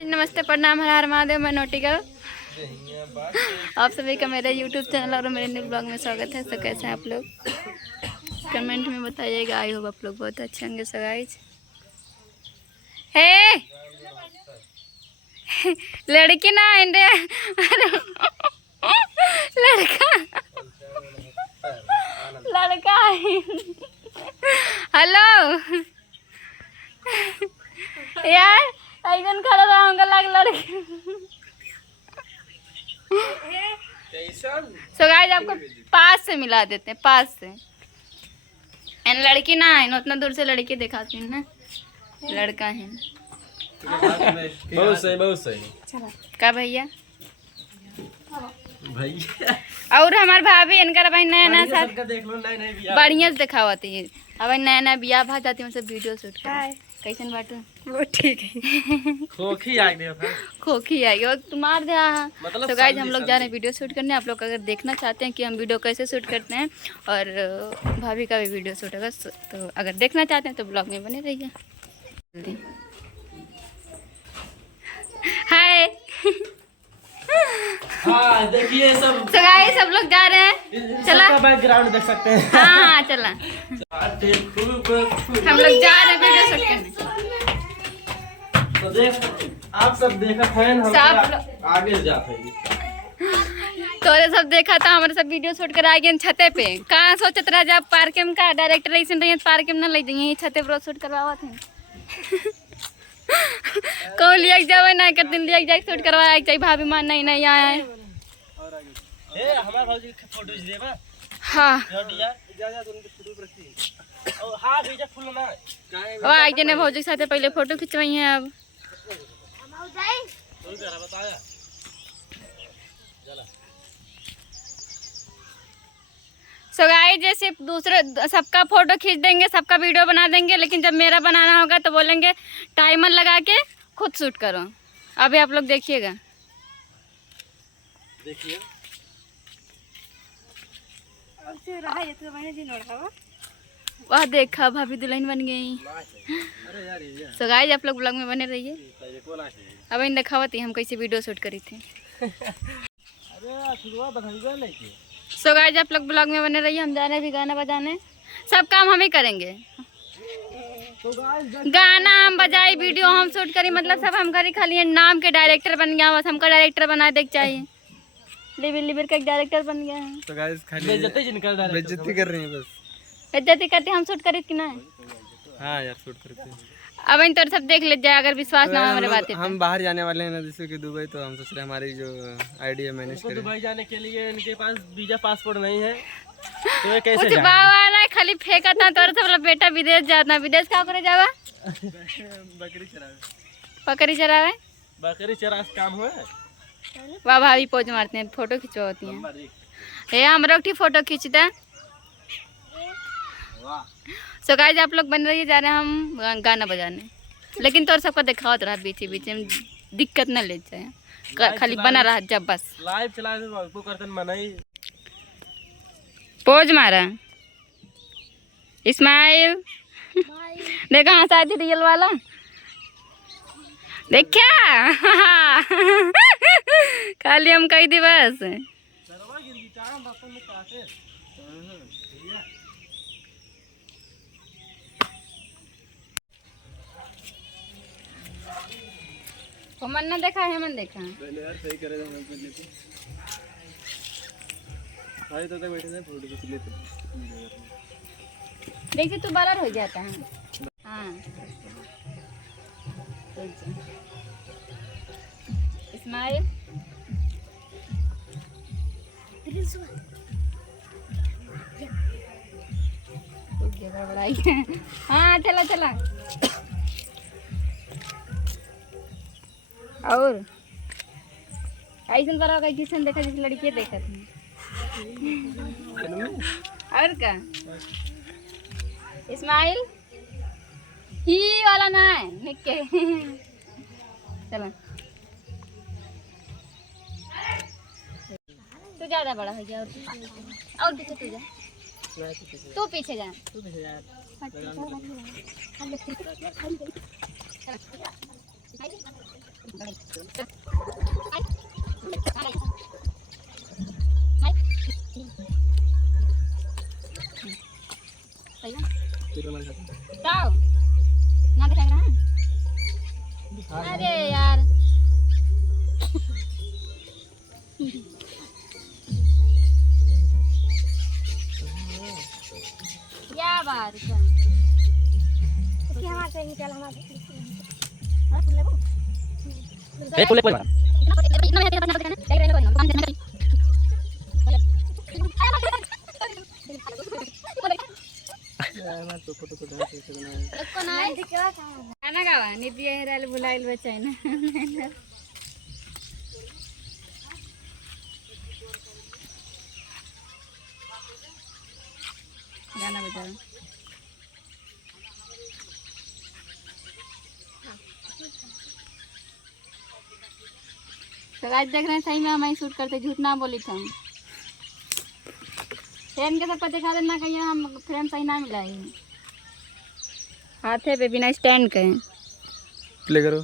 नमस्ते, प्रणाम, हर हर महादेव। मैं नोटिकल आप सभी का मेरे YouTube चैनल और मेरे न्यू ब्लॉग में स्वागत है। तो कैसे हैं आप लोग, कमेंट में बताइएगा। आई होप आप लोग बहुत अच्छे होंगे। सो गाइस, हे लड़की ना इंडिया लड़का लड़का हेलो यार, ऐसा खड़ा रहूंगा लाग लड़की। सो गाइस, आपको पास से मिला देते हैं, पास से। एंड लड़की ना है, उतना दूर से लड़की दिखाती है ना, लड़का है। बहुत सही, बहुत सही। का भैया भैया और हमारे भाभी इनका भाई नया नया साथ देख लो, नई बढ़िया से दिखावती है। अब नया नया बियाह भा जाती है, सब वीडियो शूट कर। कैसन बाटू? वो ठीक है। खोखी आ गया था, खोखी आई और तुम्हार मतलब तो गाइस, हम लोग जा रहे हैं वीडियो शूट करने। आप लोग अगर देखना चाहते हैं कि हम वीडियो कैसे शूट करते हैं और भाभी का भी वीडियो शूट होगा, तो अगर देखना चाहते हैं तो ब्लॉग में बने रहिए। हाय हाँ देखिए सब। तो गाइस, सब लोग जा रहे हैं। चला बैकग्राउंड देख सकते हैं। हाँ चला, हम लोग जा रहे हैं वीडियो शूट करने। तो देख, आप सब देखा फैन हम आगे जाते हैं। तो सब देखा था, हमारे सब वीडियो शूट कर आगे छते पे। कहाँ सोचत रहा जब पार्क में का डायरेक्टर ऐसे रही पार्क में ना ले जाइए, छते पर शूट करवावा थे। को लिया जावे ना कर दिन लिया जाए शूट करवाया चाहिए। भाभी मान नहीं आया है। ए हमारा भौजी के फोटो देबा। हाँ इजाजत उनके फोटो रखी। और हां भेजा फुल ना वो आज ने भौजी के साथ पहले फोटो खिंचवाई है। अब तो जरा बताया चला। सो गाइस, जैसे दूसरे सबका फोटो खींच देंगे, सबका वीडियो बना देंगे, लेकिन जब मेरा बनाना होगा तो बोलेंगे टाइमर लगा के खुद शूट करो। अभी आप लोग देखिएगा। देखिए वह देखा, भाभी दुल्हन बन गई। अरे यार ये सो गाइस, आप लोग ब्लॉग में बने रहिए। अब इन दिखावती हम कैसे वीडियो शूट करी थी। अरे शुरुआत बधाई नहीं। सो गाइस, आप लोग ब्लॉग में बने रहिए। हम जा रहे हैं भी गाना बजाने, सब काम हम ही करेंगे। तो गाना हम बजाई, वीडियो हम शूट करी, मतलब सब हम करी। खाली नाम के डायरेक्टर बन गया, बस हमका डायरेक्टर बना देख चाहिए। लिबिर का एक डायरेक्टर बन गया है। तो गाइस खाली बेइज्जती कर रही हैं बस। बेइज्जती करते हम शूट करी कि ना। हाँ यार शूट करते हैं। अब इन तो सब देख ले जाए, अगर विश्वास ना हो हमारे बातें। हम बाहर जाने वाले हैं ना, जैसे कि दुबई, तो हम सोच रहे हैं हमारी जो आइडिया मैनेज करें। दुबई जाने के लिए इनके पास वीजा पासपोर्ट नहीं है, तो ये कैसे कुछ बाबा ना खाली फेंका था। तो सब बेटा विदेश जाता, विदेश का करे जावा? बकरी चरावे। बकरी चरावे, बकरी चरा काम हुआ। वाह भाभी पोज मारते हैं, फोटो खिंचवाती हैं। हे हम लोग फोटो खींचते। सो गाइस, आप लोग बन रहिए। जा रहे हैं हम गाना बजाने, लेकिन तो सबको दिखावत रहा बीच बीच में, दिक्कत न ले जाए। खाली बना रहा जब बस लाइव चला को करतन मनाई। पोज मारा, स्माइल। देखा हंसा थी रियल वाला, देखा। खाली हम कही थी बस। मन ना देखा है, मन देखा पहले यार सही करेगा मैं पहले तो भाई तो बैठे थे फोटो खींच लेते। देखिए तू बलर हो जाता है। हाँ स्माइल। हाँ चला चला। और ऐसा बड़ा जिस देखा, जिस लड़की देखा थी। और क्या स्माइल ही वाला ना है निके। चलो तू ज्यादा बड़ा हो गया। और पीछे तू जा, तू पीछे जा। जाओ ना दिखाएगा ना। अरे यार क्या बात है। गाना गावा निधि हेराल बुलाइल बच्चा ना गाना बजा। तो आज देख रहे हैं सही में हम शूट करते, झूठ ना बोली था। फ्रेम के सबको दिखा देना कहीं हम फ्रेम सही ना मिला है। हाथे पे बिना स्टैंड के प्ले करो।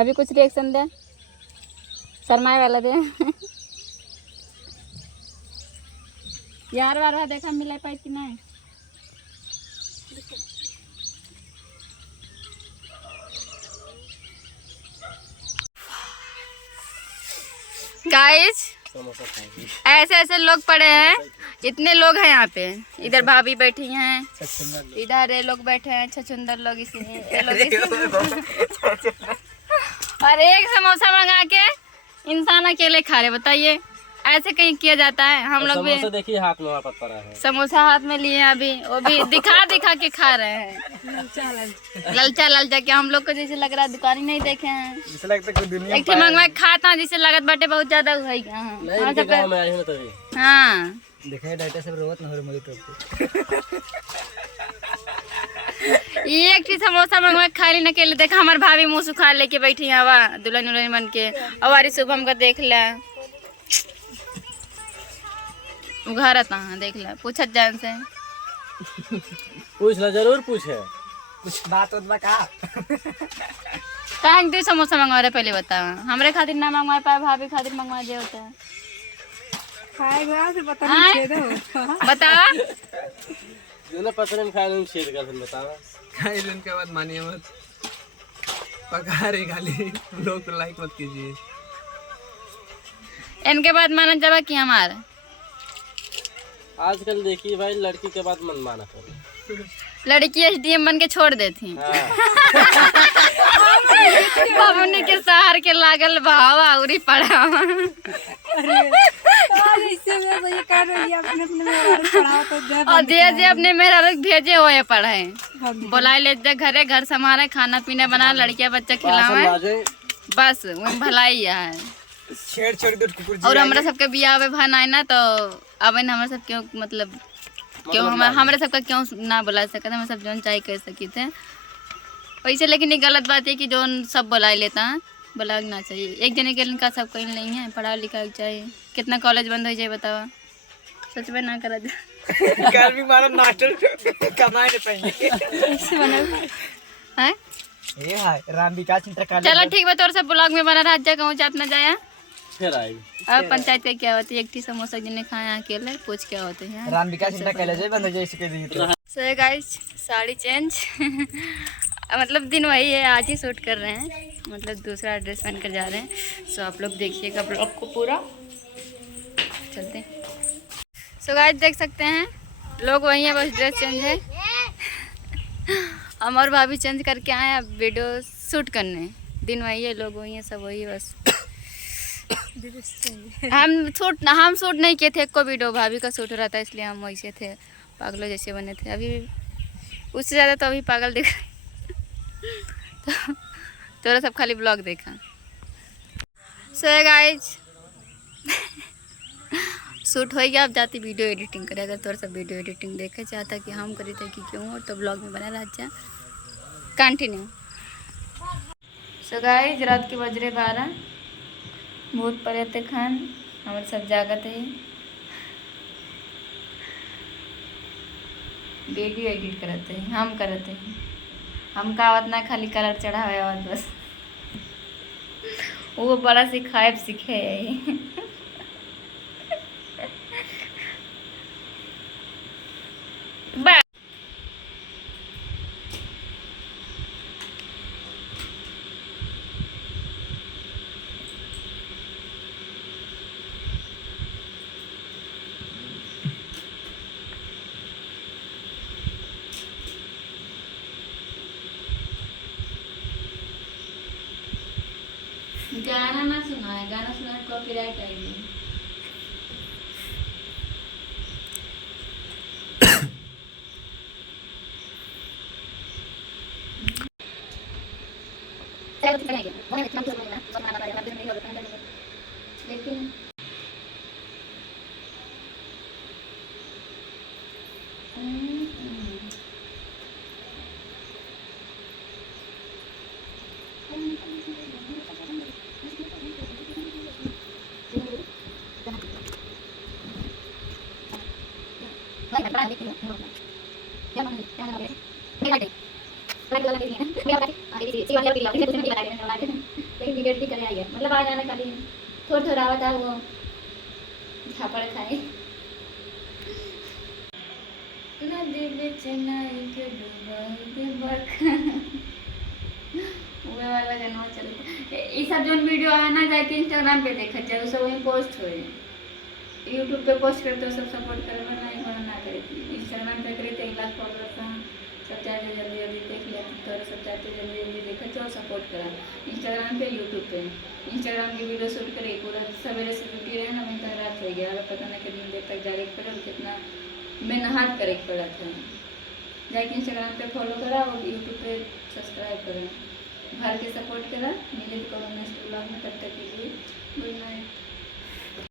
अभी कुछ रिएक्शन दे, शर्माए वाला दे यार बार देखा मिला पाई कि नहीं। गाइस ऐसे ऐसे लोग पड़े हैं, इतने लोग हैं यहाँ पे। इधर भाभी बैठी हैं, इधर ये लोग बैठे हैं छछुंदर लोग और एक समोसा मंगा के इंसान अकेले खा रहे। बताइए ऐसे कहीं किया जाता है? हम लोग भी देखिए हाथ में पड़ा है, समोसा हाथ में लिए हैं अभी, वो भी दिखा दिखा के खा रहे हैं। ललचा ललचा के हम लोग को जैसे लग रहा है दुकान ही नहीं देखे हैं। जैसे लगता है दुनिया एक मंगवा खाता जिससे लागत बाटे बहुत ज्यादा हुई। हाँ देखा डाटा सब रोवत न हो रही तो एक चीज समोसा मंगवा खा ली न अकेले। देखा हमारे भाभी मुँह सुखा लेके बैठी हवा दुल्हन उल्हन बन के। और शुभम का देख ला घर देख ला, पूछत जान से पूछ ला, जरूर पूछे कुछ बात होत बा का। कहाँ समोसा मंगवा रहे पहले बताओ। हमरे खातिर ना मंगवा पाए, भाभी खातिर मंगवा दे होता है। खाएगा से पता नहीं छेद हो। बतावा जो पसंद खाए छेद कर बतावा। खाए के बाद मानिए मत, पका रही खाली लोग तो लाइक मत कीजिए। इनके बाद माना जावा कि हमारा आजकल देखिए भाई लड़की के बाद मन माना कर लड़की एसडीएम बन के छोड़ देती। हाँ। बाबूनी के सहार के लागल भावा उरी पड़ा। और दे अपने मेरा भेजे हुए पढ़े, बुला ले घरे, घर संभाले, खाना पीना बना, लड़कियां बच्चा खिलावे, बस वही भलाई है। और हमारा सबके बियाह में भान आए ना तो अब हमारे सब क्यों मतलब क्यों हमारे सबका क्यों ना बुला सकते, हम सब जो चाहे कर सकी थे वैसे। लेकिन ये गलत बात है कि जो सब बुला लेता है, बुलाना चाहिए। एक जने के का सब कहीं नहीं है, पढ़ा लिखा चाहिए। कितना कॉलेज बंद हो जाए बतावा, सच में ना करा चलो ठीक है, तोर सब ब्लॉग में बना रहा जा कहूँ जात ना जाया। फिर आई अब पंचायत का क्या होती है, एक टी समोसा जिन्हें खाया अकेले पूछ क्या होते हैं। राम विकास इंटर कॉलेज बंद हो जाए इसके दी तो। सो गाइस साड़ी चेंज मतलब दिन वही है, आज ही शूट कर रहे हैं, मतलब दूसरा ड्रेस पहन कर जा रहे हैं। सो आप लोग देखिएगा ब्लॉग को पूरा, चलते हैं। सो गाइस देख सकते हैं लोग वही है, बस ड्रेस चेंज है। हम और भाभी चेंज करके आए हैं अब वीडियो शूट करने। दिन वही है, लोग वही है, सब वही है बस। हम शूट नहीं किए थे, को वीडियो भाभी का शूट हो रहा था इसलिए हम वैसे थे, पागलों जैसे बने थे। अभी उससे ज़्यादा तो अभी पागल दिख रहे। तो सब खाली ब्लॉग देखा। सो गाइज शूट हो गया, अब जाती वीडियो एडिटिंग करे। अगर थोड़ा सा वीडियो एडिटिंग देखे चाहता कि हम करी थे कि क्यों, और तो ब्लॉग में बना रह जा कंटिन्यू। सो गाइज रात के बज रहे 12, भूत पड़े थे खान, हमारे सब जागत है। वीडियो एडिट करते हैं, हम करते हैं। हम का आवत ना खाली कलर चढ़ावे आवत बस। वो बड़ा सिखाए सीखे है। बा गाना ना सुना है, गाना सुना कॉपीराइट आएगी। लेकिन मतलब आ जाना खाली थोड़ा थोड़ा आवता वो झापड़ खाए। नदी बेच नाई के डूबल बरखा वो वाला गाना चलता। ये सब जो वीडियो है ना जाके इंस्टाग्राम पे देखा जाए, सब वहीं पोस्ट हुए, यूट्यूब पे पोस्ट करते हो सब सपोर्ट करना नहीं करना ना करे। इंस्टाग्राम पे करे 1 लाख फॉलोअर्स सब चाहते जल्दी जल्दी देख लिया, तो सब चाहते जल्दी जल्दी देखा जाओ सपोर्ट करा। इंस्टाग्राम पे यूट्यूब पे इंस्टाग्राम की वीडियो शूट करे पूरा सवेरे से ड्यूटी रहे ना, वहीं तक रात हो गया। अगर पता नहीं कितनी देर तक जाके पड़ा, कितना मेहनत करे पड़ा था। जाके इंस्टाग्राम पे फॉलो करा और यूट्यूब पे सब्सक्राइब करा, घर के सपोर्ट करा। मिले तो नेक्स्ट ब्लॉग में, तब तक के लिए